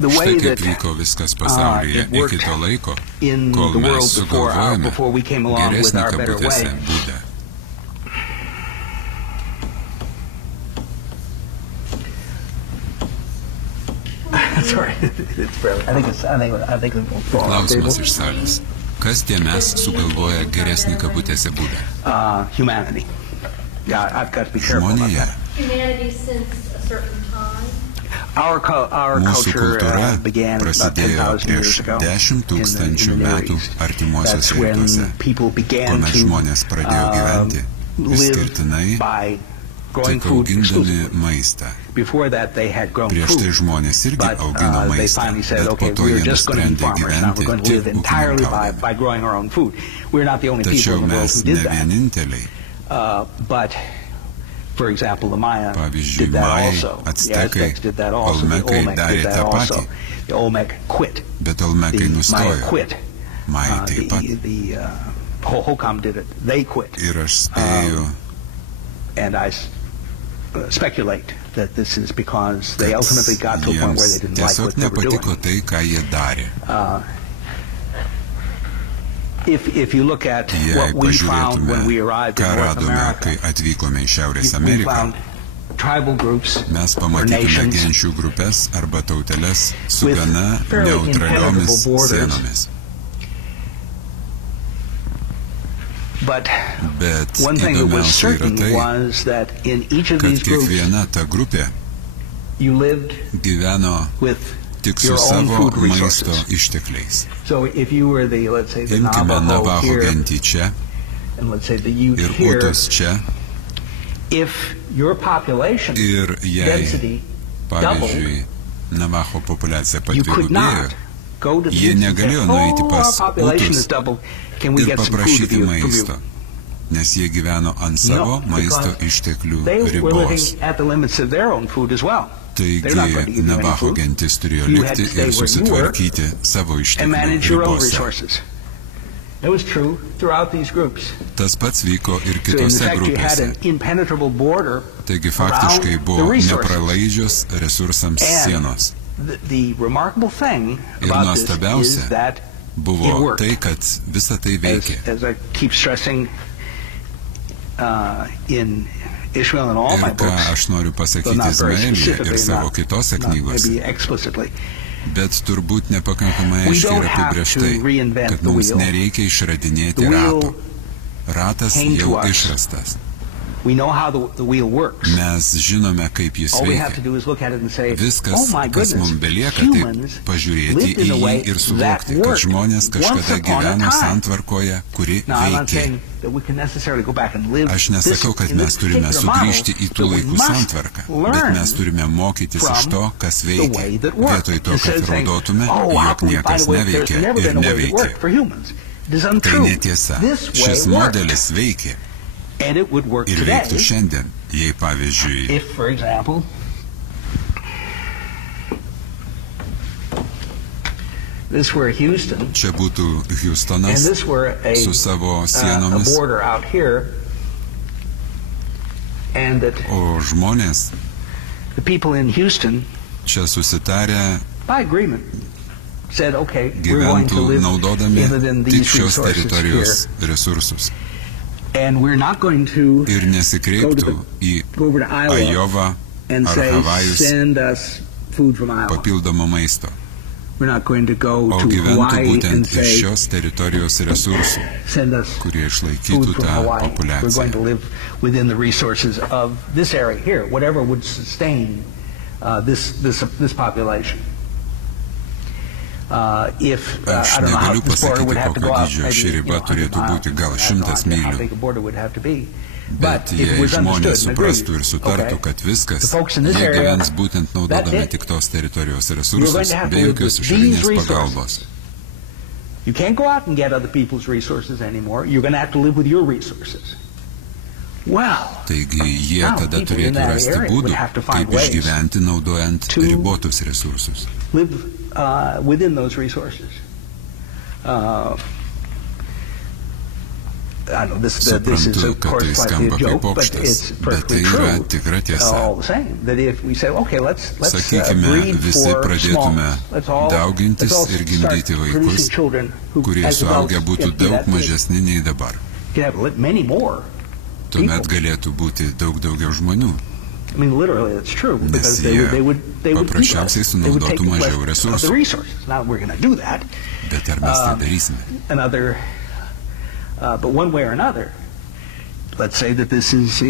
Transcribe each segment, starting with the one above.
the way Štai that kaip vyko viskas pasaulyje it worked iki to laiko, in kol the mes world sugalvojame before we came along with geresnį our better kabutėse way. būdą. Sorry, it's fairly. I think it's Klausimas iš salės. Kas tie mes sugalvoja geresnį kabutėse būdą? Humanity. Yeah, I've got to be careful about Žmonija. that. Humanity since a certain time. Our Mūsų culture kultūra began about prasidėjo 10,000 years prieš ago 10 tūkstančių in the Near metų East. artimuosiuose That's when rytuose, people began kuomet to žmonės pradėjo gyventi live išskirtinai by growing tik food augindami exclusively. maistą. Before that, they had grown Prieš tai food, žmonės irgi but augino they maistą, finally said, bet po okay, to we're jie just going to be nusprendė farmers now. We're gyventi going to live tik entirely ūkininkaudami. by growing our own food. We're not the only people Tačiau in the world mes who ne did that. vieninteliai. But, for example, the Maya Pavyzdžiui, did that Majai, also. The Actekai, Aztecs did that also. The Olmekai Olmec darė did that tą also. patį. The Olmec quit. Bet Olmekai The Maya nustojo. quit. Majai taip pat. The Hohokam did it. They quit. Ir aš spėju, And I speculate that this is because they kad ultimately got to a point where they jiems didn't like tiesiog what they were nepatiko doing. tai, ką jie darė. If you look at Jei what we found pažiūrėtume, when we arrived in ką North radome, America, kai atvykome į Šiaurės we Ameriką, found tribal groups mes or pamatytume nations genčių grupės arba tauteles su with gana fairly neutraliomis impenetrable borders. sienomis. But Bet one thing that was įdomiausia yra certain tai, was that in each of kad these groups kiekviena ta grupė you lived gyveno with tik su your own savo food maisto resources. ištekliais. So if you were the, let's say, the Imkime Navajo Navajo here, gentį čia and let's say the Ute ir here, Utus čia. if your population Ir jei, density doubled, pavyzdžiui, Navajo populiacija you could padvigubėjo not go to the jie Utes and negalėjo say, nueiti oh, pas our population Utus is doubled. Can we ir get some food paprašyti from you? maisto, nes jie gyveno ant savo maisto išteklių They were ribos. living at the limits of their own food as well. Taigi They're not going to give you any Navajo food. gentis turėjo You had likti to stay ir where you susitvarkyti savo And išteklių manage your own ribose. resources. It was true throughout these groups. Tas pats vyko ir So in kitose fact, you had grupėse. an impenetrable border Taigi faktiškai around buvo the resources. nepralaidžios resursams And sienos. The remarkable thing Ir about this nuostabiausia is that it Buvo worked. tai, kad visa tai veikė. As I keep stressing in Ishmael and all Ir my ką books, aš noriu though pasakyti not very Izmaelyje specifically, ir savo not kitose knygose, maybe explicitly, bet turbūt nepakankamai We aiškiai don't ir have apibrieštai, to reinvent kad the mums wheel. nereikia išradinėti The wheel rato. Ratas came to jau us. išrastas. we know how the wheel works. Mes žinome, kaip jis All we have to veikia. do is look at it and say, Viskas, oh my kas goodness, mums belieka, humans tai pažiūrėti lived į in a jį way ir that suvokti, kad worked žmonės once kažkada upon a gyveno time. santvarkoje, kuri Now, I'm not veikė. saying that we can necessarily go back and live Aš nesakau, kad in mes this turime particular model, sugrįžti į tų but we laikų must santvarką, bet learn mes turime mokytis iš from to, kas the veikia, way that worked. vietoj to, Instead kad of saying, rodotume, oh, how jog can we find niekas a way? There's neveikia never ir been a way that neveikia. worked for humans. It is Tai untrue. netiesa. This way Šis worked. modelis veikia And it would work ir today veiktų šiandien, jei pavyzdžiui, if, for example, this were Houston čia būtų and Houstonas this were su savo a sienomis, border out here, and that o žmonės the people in Houston, čia susitarę by agreement, said, okay, we're going to gyventų live naudodami within tik these šios resources teritorijos here, resursus and we're not going to ir nesikreiptų į go over to Iowa Ajovą and ar say, Havajus send us food from Iowa. papildomo maisto, We're not going to go o to gyventų Hawaii and būtent iš say, šios teritorijos resursų, send us kurie food išlaikytų from tą Hawaii. We're going populiaciją. to live within the resources of this area here, whatever would sustain this population. If Aš I don't know how negaliu this border pasakyti, would have to kokio go out, dydžio maybe, ši riba 100 turėtų miles. būti, gal I have no 100 idea how mylių. big a border would have to be. Bet But if jei it was žmonės understood and agreed, suprastų ir sutartų, okay, kad viskas, the folks in this jie area, gyvens būtent naudodami that's it. tik tos teritorijos You're going resursus, to have be to live jokios with išorinės these pagalbos. resources. You can't go out and get other people's resources anymore. You're going to have to live with your resources. Well, Taigi jie now tada people in turėtų that rasti area would būdų, have to find kaip ways išgyventi naudojant to ribotus resursus. live within those resources. I know this is Suprantu, of kad course tai slightly a skamba joke, kaip but pokštas, it's bet perfectly tai yra true. tikra tiesa. All the same, that if we say, okay, let's Sakykime, breed visi for pradėtume small, let's all daugintis ir start gimdyti vaikus, producing children who, kurie as adults, suaugę būtų get daug mažesni nei dabar. can have many more Tuomet people. galėtų būti daug daugiau žmonių, I mean, literally, that's true, nes because jie they would paprasčiausiai sunaudotų mažiau of the resursų. resources. Now we're going to do that. Bet ar mes tai darysime? But one way or another, let's say that this is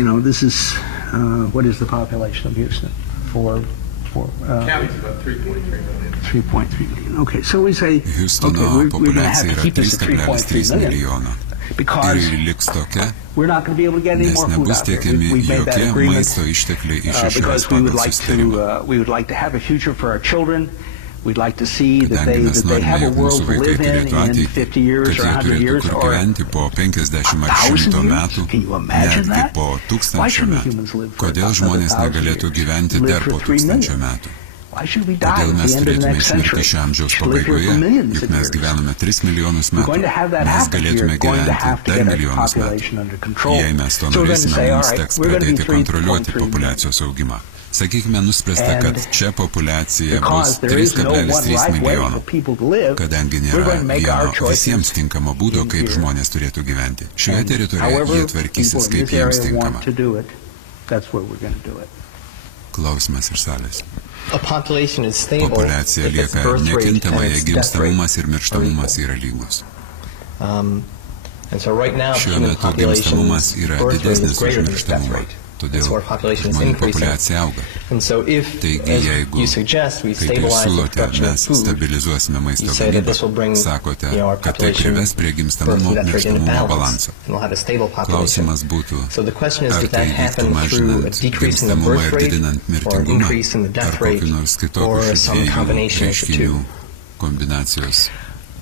what is the population of Houston? County's about 3.3 million. 3.3 million. Okay, so we say, Houstono we're going to have populiacija to yra keep this at 3,3 3.3 million milijono. because Ir liks tokia, we're not going to be able to get any nes more food nebus out there. tiekiami We've made that jokie agreement maisto ištekliai iš išorės because we would pagal like susitarimą. we would like to have a future for our children. We'd like to see that Kadangi mes they have norime, a jog world mūsų to vaikai live turėtų in ateitį, 50 years kad or jie 100 turėtų years kur or gyventi po 50 ar 1,000 100 years? metų, Can you imagine netgi that? po Why 1000 shouldn't metų. humans live for Kodėl another žmonės 1,000 negalėtų years? gyventi Live dar for po 3 1000 million. metų? Why should we die Kodėl at mes the end of the turėtume next išmirti century? šio amžiaus Should live here for pabaigoje, millions juk of mes years. gyvename 3 milijonus We're going metų, to have that mes happen. galėtume We're going to gyventi have to dar get our milijonus metų. population under control. Jei mes to So we're going to norėsime, say, all mums right, teks we're going to be pradėti kontroliuoti 3.3 million. populiacijos augimą. Sakykime, nuspręsta, kad čia populiacija bus Because there is no one 3,3 right way milijono. for people to live, Kadangi we're nėra going to make our vieno choices visiems tinkamo būdo, in kaip here. žmonės turėtų gyventi. Šioje And teritorijoje however jie people tvarkysis, in kaip this jiems area want tinkama. to do it, that's where we're going to do it. Klausimas iš salės. A population is stable Populiacija if its lieka birth rate nekintama, and jei its death rate gimstamumas ir mirštamumas yra lygus. And so right now, Šiuo human metu population's gimstamumas yra birth rate didesnis is už greater than its death mirštamumą. rate. And Todėl so our population is žmonių increasing. populiacija auga. And so if, Taigi, as jeigu, you suggest, we kaip jūs stabilize the siūlote, production of mes food, stabilizuosime maisto you say that this will gamybą, bring, sakote, our kad tai population prives prie birth gimstamumo and death rate into mirštamumo balance, balanso. and we'll have a stable population. Klausimas būtų, So the question is, ar does tai that vyktų happen through a mažinant decrease in the gimstamumą birth ir rate, didinant or an mirtingumą, increase in the ar death rate, kokiu nors kitokiu or šių some dviejų combination of the reiškinių two? kombinacijos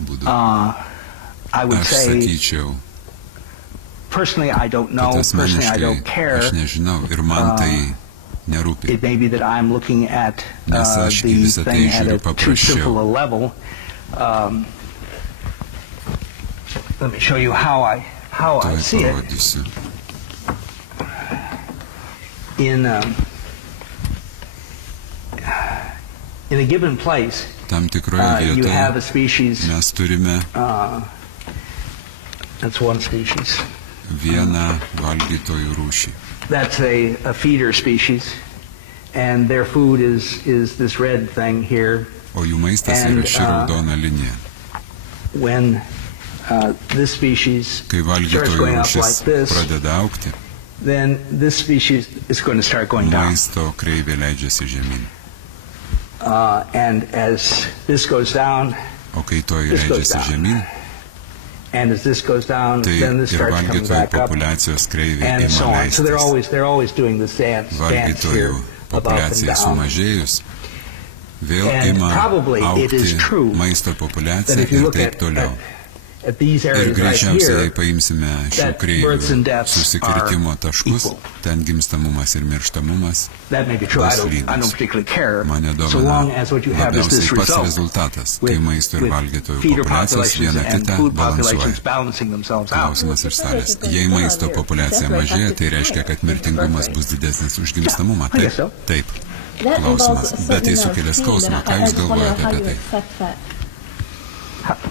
būdu? I would Aš say, sakyčiau, personally, I don't know. kad Personally, I don't asmeniškai care. aš nežinau ir man tai nerūpi. It may be that I'm looking at Nes aš į the visą tai thing at žiūriu a too paprasčiau. simple a level. Let me show you how I Tuoj see it. parodysiu. In a given place, Tam tikroje you have vietoje a species. mes turime That's one species. vieną valgytojų rūšį. That's a feeder species, and their food is this red thing here. O jų maistas And, yra ši raudona linija. When this species Kai starts valgytojų going up rūšis like this, pradeda augti, then this species is going to start going down. maisto kreivė leidžiasi žemyn. And as this goes down, O kai toji This goes leidžiasi down. žemyn, and as this goes down, tai then this ir starts coming valgytojų back up, populiacijos kreivė and so ima on. So they're leistis. always doing this dance here Valgytojų of up and populiacijai down. sumažėjus, vėl And ima probably it is augti true maisto That populiacija if you ir look taip at toliau. these Ir areas right greičiausiai, jei here, paimsime šių that births and kreivių deaths susikirtimo are taškus, equal. ten gimstamumas ir mirštamumas that may be true. bus I don't lygūs. particularly care. Mane So long domina as what you have is labiausiai this pats result. rezultatas, kai maisto ir With valgytojų feeder populiacijos populations viena and kitą food populations balansuoja. balancing themselves out. Klausimas iš salės. Jei maisto populiacija mažėja, tai reiškia, kad mirtingumas bus didesnis už gimstamumą. I guess Taip, so. taip. That Klausimas. involves a Bet tai certain sukelia amount of skausmą. pain, Ką and jūs I just wonder galvojate how apie you tai? accept that.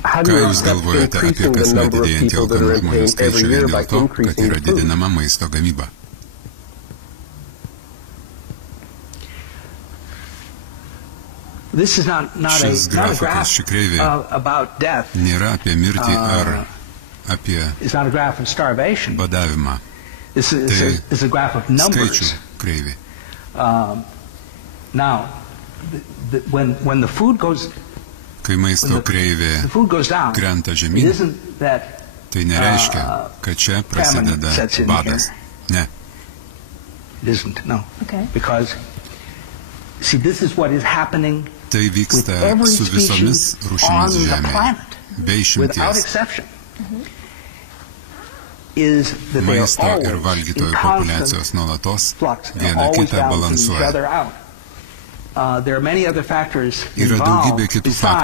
How do Ką you jūs galvojate apie increasing the kasmet number of didėjantį people that are alkanų in žmonių pain skaičių every year vien by dėl to, kad increasing yra the food? didinama maisto gamyba? This is not Šis a grafikas, graph ši kreivė about death. nėra apie mirtį ar apie It's not a graph of starvation. badavimą. This Tai is a graph of Skaičių numbers. kreivė. Now, when the food goes Kai maisto kreivė the food goes down, krenta it žemyn, isn't that tai nereiškia, kad čia prasideda sets in badas. Ne. it isn't. No, Okay. because see, this is what is happening Tai with vyksta every su visomis species on rūšimis the Žemėje. planet, Be without išimties. exception. Is that they are Maisto ir always valgytojų in populiacijos constant nuolatos flux, and viena always kitą balancing each balansuoja. other out. There are many other factors Yra daugybė involved kitų besides